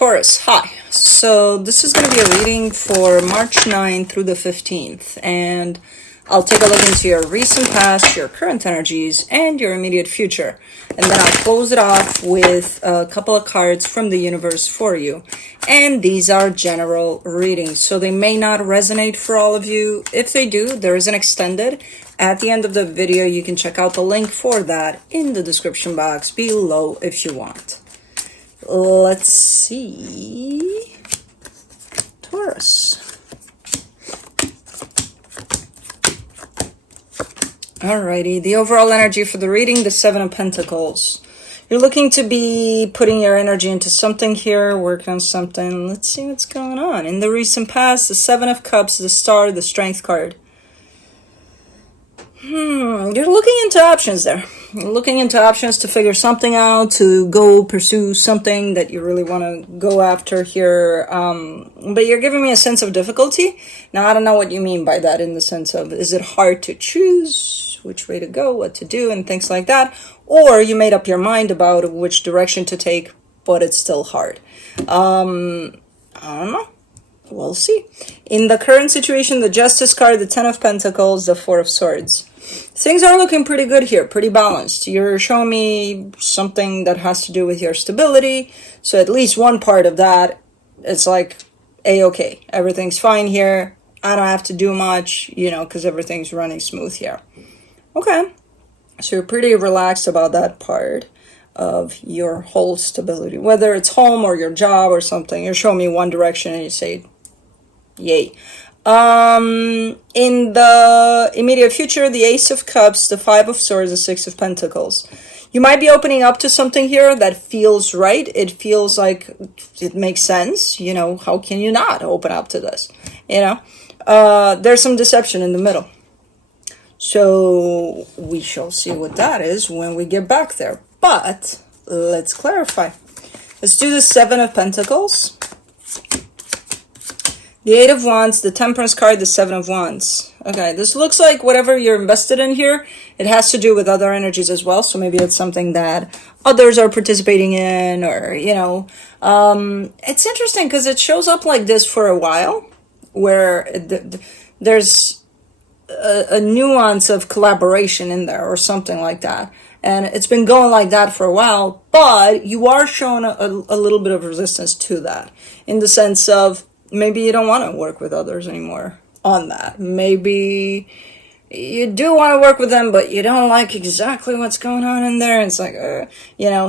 Taurus, hi. So this is going to be a reading for March 9th through the 15th, and I'll take a look into your recent past, your current energies, and your immediate future. And then I'll close it off with a couple of cards from the universe for you. And these are general readings, so they may not resonate for all of you. If they do, there is an extended. At the end of the video, you can check out the link for that in the description box below if you want. Let's see. Taurus. Alrighty, the overall energy for the reading, the Seven of Pentacles. You're looking to be putting your energy into something here, working on something. Let's see what's going on. In the recent past, the Seven of Cups, the Star, the Strength card. You're looking into options there. You're looking into options to figure something out, to go pursue something that you really want to go after here. But you're giving me a sense of difficulty. Now, I don't know what you mean by that in the sense of, is it hard to choose which way to go, what to do, and things like that? Or you made up your mind about which direction to take, but it's still hard. I don't know. We'll see. In the current situation, the Justice card, the Ten of Pentacles, the Four of Swords. Things are looking pretty good here, pretty balanced. You're showing me something that has to do with your stability. So at least one part of that, it's like, A-okay. Everything's fine here. I don't have to do much, because everything's running smooth here. Okay. So you're pretty relaxed about that part of your whole stability. Whether it's home or your job or something, you're showing me one direction and you say, yay. In the immediate future, the Ace of Cups, the Five of Swords, the Six of Pentacles. You might be opening up to something here that feels right. It feels like it makes sense. How can you not open up to this? There's some deception in the middle. So we shall see what that is when we get back there. But let's clarify. Let's do the Seven of Pentacles. The Eight of Wands, the Temperance card, the Seven of Wands. Okay, this looks like whatever you're invested in here, it has to do with other energies as well. So maybe it's something that others are participating in, or, it's interesting because it shows up like this for a while, where there's a nuance of collaboration in there or something like that. And it's been going like that for a while, but you are showing a little bit of resistance to that, in the sense of, maybe you don't want to work with others anymore on that. Maybe you do want to work with them, but you don't like exactly what's going on in there. It's like,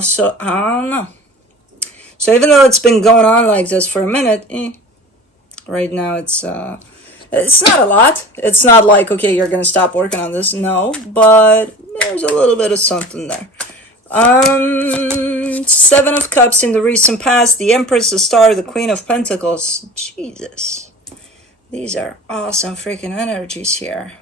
so I don't know. So even though it's been going on like this for a minute, right now it's not a lot. It's not like, okay, you're going to stop working on this. No, but there's a little bit of something there. Seven of Cups in the recent past, the Empress, the Star, the Queen of Pentacles. Jesus. These are awesome freaking energies here.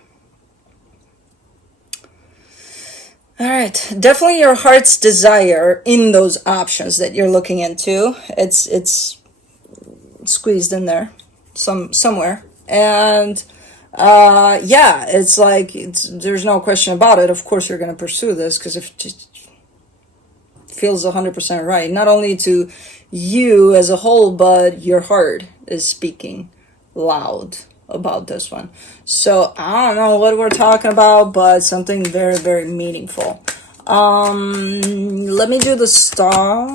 Alright, definitely your heart's desire in those options that you're looking into. It's squeezed in there somewhere. And it's like, there's no question about it. Of course you're going to pursue this, because if it feels 100% right, not only to you as a whole, but your heart is speaking loud about this one. So I don't know what we're talking about, but something very, very meaningful. Let me do the Star.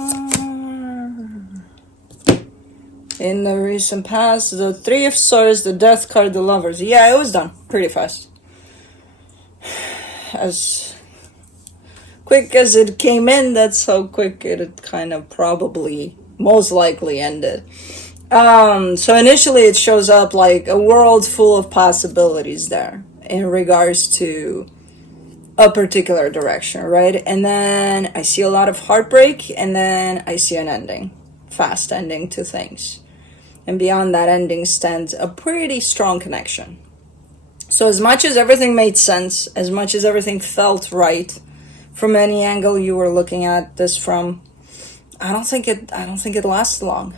In the recent past, the Three of Swords, the Death card, the Lovers. Yeah, it was done pretty fast. As quick as it came in, that's how quick it kind of probably, most likely, ended. So initially it shows up like a world full of possibilities there in regards to a particular direction, right? And then I see a lot of heartbreak, and then I see an ending, fast ending to things. And beyond that ending stands a pretty strong connection. So as much as everything made sense, as much as everything felt right, from any angle you were looking at this from, I don't think it lasts long.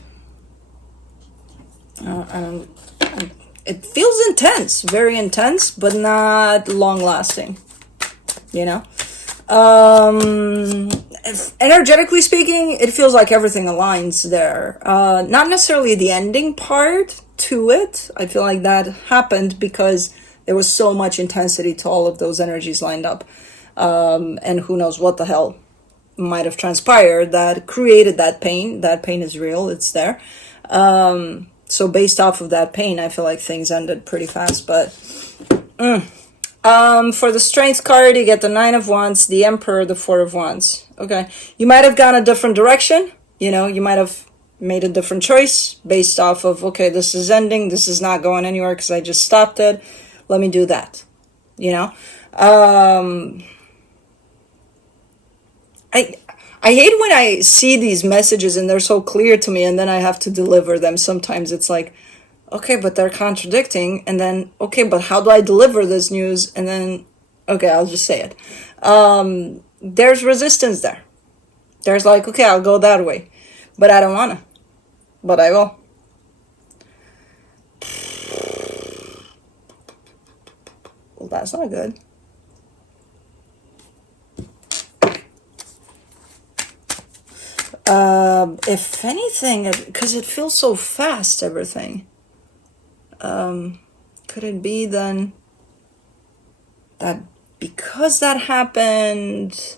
It feels intense, very intense, but not long lasting. energetically speaking, it feels like everything aligns there. Not necessarily the ending part to it. I feel like that happened because there was so much intensity to all of those energies lined up. And who knows what the hell might have transpired that created that pain. That pain is real, it's there. So based off of that pain, I feel like things ended pretty fast. But for the Strength card, you get the Nine of Wands, the Emperor, the Four of Wands. Okay, you might have gone a different direction. You know, you might have made a different choice based off of, okay, this is ending, this is not going anywhere because I just stopped it. Let me do that. You know, I hate when I see these messages and they're so clear to me, and then I have to deliver them. Sometimes it's like, okay, but they're contradicting, and then, okay, but how do I deliver this news? And then, okay, I'll just say it. There's resistance there. There's like, okay, I'll go that way, but I don't want to, but I will. Well, that's not good. If anything, because it feels so fast, everything. Could it be then that because that happened,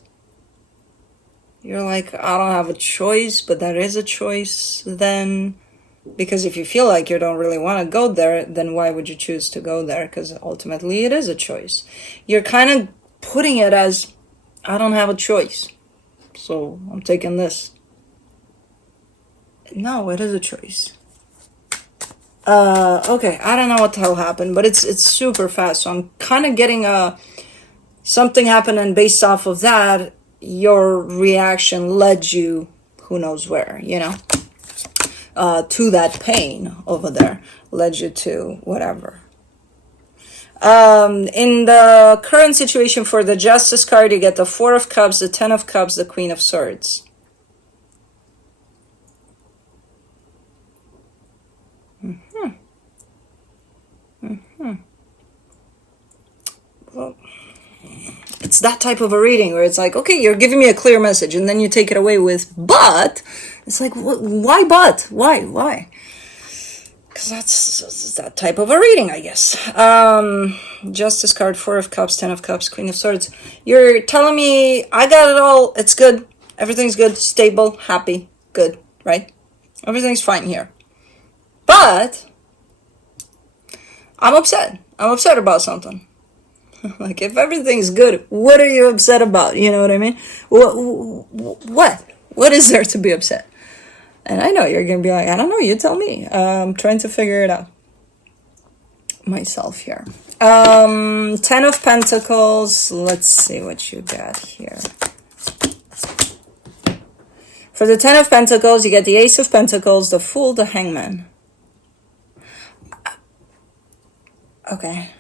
you're like, I don't have a choice, but there is a choice then? Because if you feel like you don't really want to go there, then why would you choose to go there? Because ultimately it is a choice. You're kind of putting it as, I don't have a choice, so I'm taking this. No, it is a choice. Okay, I don't know what the hell happened, but it's super fast. So I'm kind of getting something happened, and based off of that, your reaction led you, who knows where, you know, to that pain over there, led you to whatever. In the current situation for the Justice card, you get the Four of Cups, the Ten of Cups, the Queen of Swords. Well, it's that type of a reading where it's like, okay, you're giving me a clear message, and then you take it away with, but it's like, why but? Why? Because that's that type of a reading, I guess. Justice card, Four of Cups, Ten of Cups, Queen of Swords. You're telling me I got it all, it's good, everything's good, stable, happy, good, right? Everything's fine here. But I'm upset. I'm upset about something. Like, if everything's good, what are you upset about? You know what I mean? What is there to be upset? And I know you're going to be like, I don't know, you tell me. I'm trying to figure it out myself here. Ten of Pentacles. Let's see what you got here. For the Ten of Pentacles, you get the Ace of Pentacles, the Fool, the Hangman. Okay.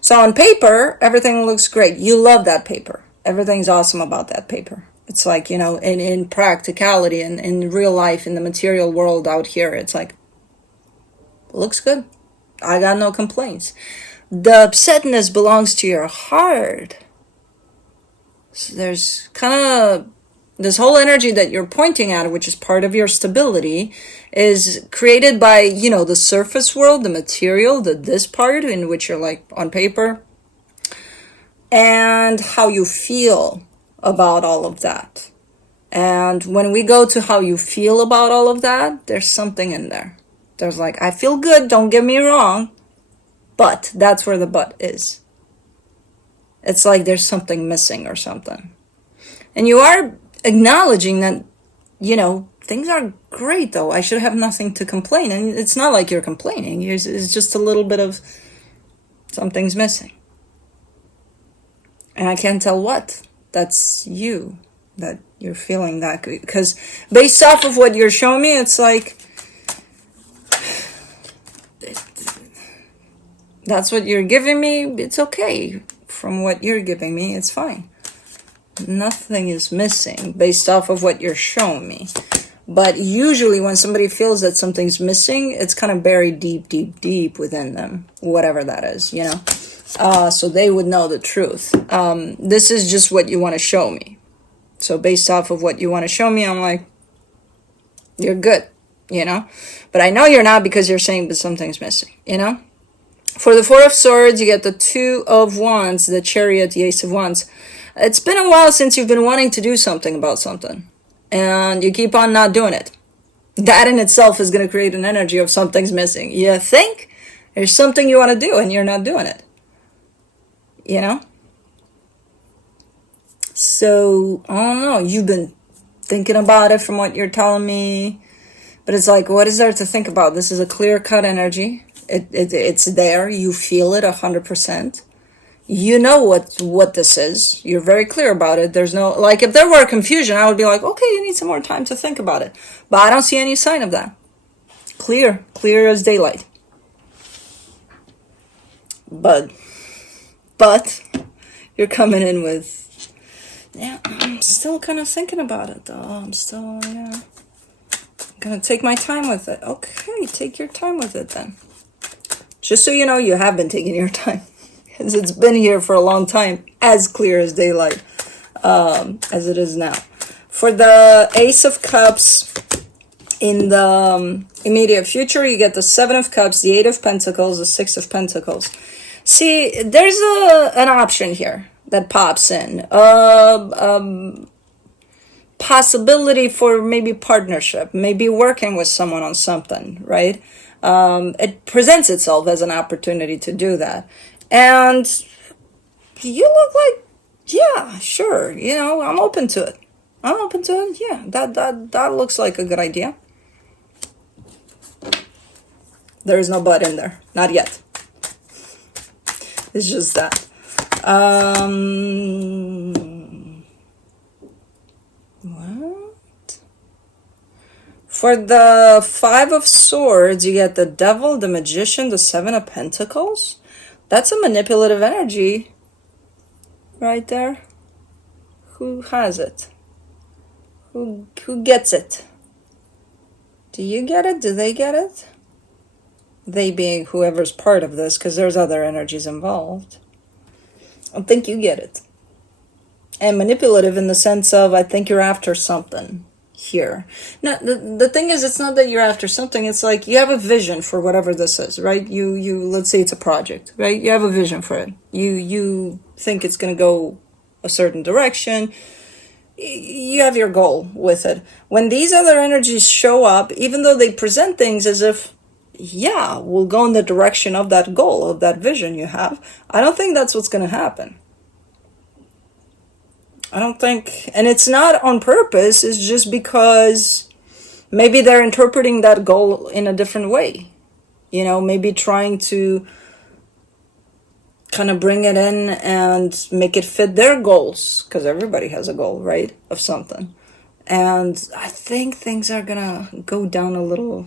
So on paper, everything looks great. You love that paper. Everything's awesome about that paper. It's like, you know, in practicality and in real life, in the material world out here, it's like, looks good. I got no complaints. The upsetness belongs to your heart. So there's kind of this whole energy that you're pointing at, which is part of your stability, is created by, you know, the surface world, the material, this part in which you're like on paper, and how you feel about all of that. And when we go to how you feel about all of that, there's something in there. There's like, I feel good, don't get me wrong, but that's where the but is. It's like there's something missing or something. And you are acknowledging that, you know, things are great though. I should have nothing to complain. And it's not like you're complaining. It's just a little bit of something's missing. And I can't tell what. That's you, that you're feeling that. Because based off of what you're showing me, it's like, that's what you're giving me. It's okay. From what you're giving me, it's fine. Nothing is missing based off of what you're showing me. But usually when somebody feels that something's missing, it's kind of buried deep within them, whatever that is, you know. so they would know the truth. This is just what you want to show me. So based off of what you want to show me, I'm like, you're good, you know? But I know you're not because you're saying, but something's missing, you know? For the Four of Swords, you get the Two of Wands, the Chariot, the Ace of Wands. It's been a while since you've been wanting to do something about something, and you keep on not doing it. That in itself is going to create an energy of something's missing. You think there's something you want to do, and you're not doing it, you know? So, I don't know, you've been thinking about it from what you're telling me, but it's like, what is there to think about? This is a clear-cut energy. It's there. You feel it 100%. You know what this is. You're very clear about it. There's no, like, if there were confusion, I would be like, okay, you need some more time to think about it. But I don't see any sign of that. Clear as daylight. But you're coming in with, yeah, I'm still kind of thinking about it, though. I'm still, yeah, gonna take my time with it. Okay, take your time with it then. Just so you know, you have been taking your time. Because it's been here for a long time, as clear as daylight, as it is now. For the Ace of Cups, in the immediate future, you get the Seven of Cups, the Eight of Pentacles, the Six of Pentacles. See, there's an option here that pops in. Possibility for maybe partnership, maybe working with someone on something, right? It presents itself as an opportunity to do that. And you look like, yeah, sure, you know, I'm open to it. I'm open to it, yeah, that looks like a good idea. There is no but in there, not yet. It's just that. What? For the Five of Swords, you get the Devil, the Magician, the Seven of Pentacles. That's a manipulative energy right there. Who has it? Who gets it? Do you get it? Do they get it? They being whoever's part of this, because there's other energies involved. I think you get it. And manipulative in the sense of, I think you're after something here. Now, the thing is, it's not that you're after something. It's like you have a vision for whatever this is, right? You let's say it's a project, right? You have a vision for it. You think it's going to go a certain direction. You have your goal with it. When these other energies show up, even though they present things as if, yeah, we'll go in the direction of that goal, of that vision you have, I don't think that's what's going to happen. I don't think, and it's not on purpose, it's just because maybe they're interpreting that goal in a different way. You know, maybe trying to kind of bring it in and make it fit their goals, because everybody has a goal, right, of something. And I think things are gonna go down a little,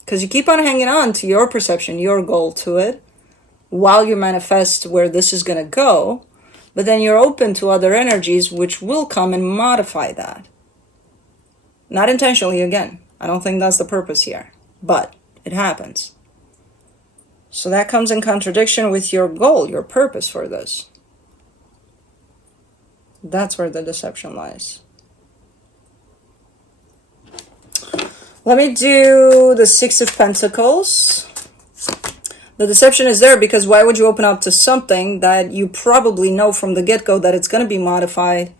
because you keep on hanging on to your perception, your goal to it, while you manifest where this is gonna go. But then you're open to other energies which will come and modify that. Not intentionally, again. I don't think that's the purpose here. But it happens. So that comes in contradiction with your goal, your purpose for this. That's where the deception lies. Let me do the Six of Pentacles. The deception is there because why would you open up to something that you probably know from the get-go that it's going to be modified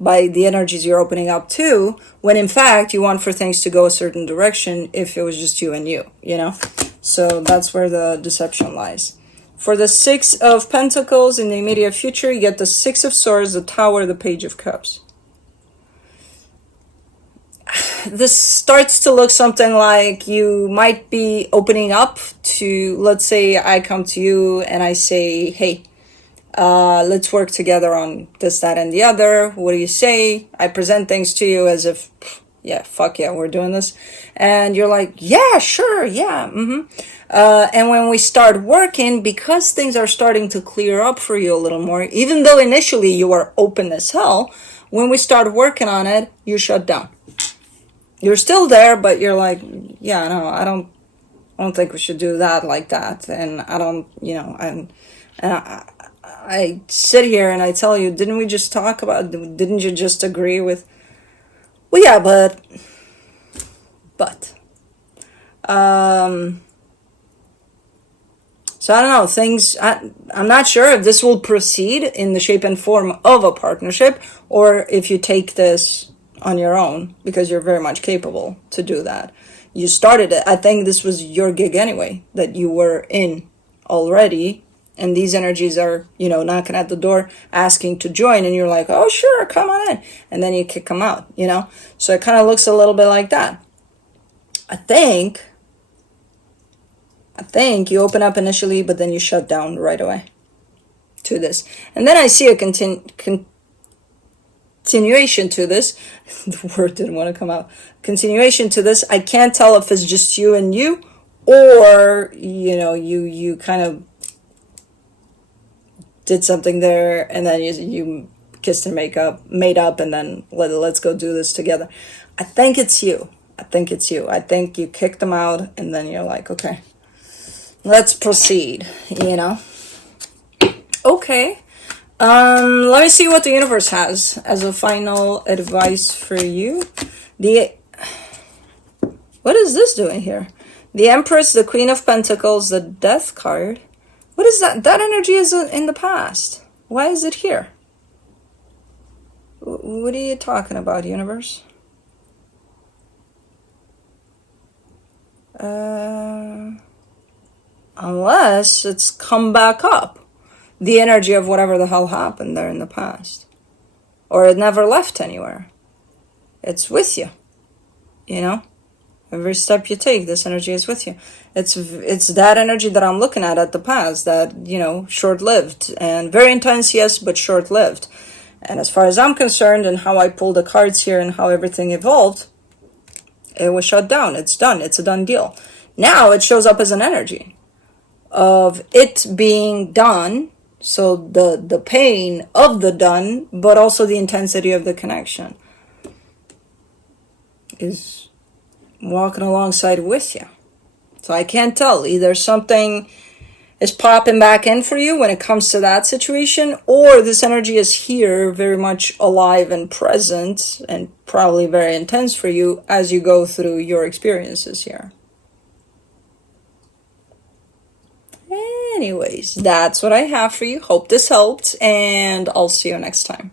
by the energies you're opening up to, when in fact you want for things to go a certain direction if it was just you and you know? So that's where the deception lies. For the Six of Pentacles in the immediate future, you get the Six of Swords, the Tower, the Page of Cups. This starts to look something like you might be opening up to, let's say I come to you and I say, hey, let's work together on this, that, and the other. What do you say? I present things to you as if, yeah, fuck yeah, we're doing this. And you're like, yeah, sure, yeah, and when we start working, because things are starting to clear up for you a little more, even though initially you were open as hell, when we start working on it, you shut down. You're still there, but you're like, yeah, no, I don't think we should do that like that. And I don't, you know, And I sit here and I tell you, didn't we just talk about, didn't you just agree with, well, yeah, but, so I don't know, I'm not sure if this will proceed in the shape and form of a partnership, or if you take this on your own, because you're very much capable to do that. You started it. I think this was your gig anyway, that you were in already, and these energies are, knocking at the door, asking to join, and you're like, oh, sure, come on in. And then you kick them out, So it kind of looks a little bit like that. I think you open up initially, but then you shut down right away to this. And then I see a continuation to this. The word didn't want to come out. Continuation to this. I can't tell if it's just you and you, or, you kind of did something there, and then you kissed and made up, and then let's go do this together. I think it's you. I think you kicked them out, and then you're like, okay, let's proceed, Okay. Let me see what the universe has as a final advice for you. What is this doing here? The Empress, the Queen of Pentacles, the Death card. What is that? That energy is in the past. Why is it here? What are you talking about, universe? Unless it's come back up. The energy of whatever the hell happened there in the past. Or it never left anywhere. It's with you. Every step you take, this energy is with you. It's that energy that I'm looking at the past, that, short-lived. And very intense, yes, but short-lived. And as far as I'm concerned, and how I pulled the cards here and how everything evolved, it was shut down. It's done. It's a done deal. Now it shows up as an energy of it being done. So the pain of the done, but also the intensity of the connection is walking alongside with you. So I can't tell. Either something is popping back in for you when it comes to that situation, or this energy is here very much alive and present, and probably very intense for you as you go through your experiences here. Anyways, that's what I have for you. Hope this helped, and I'll see you next time.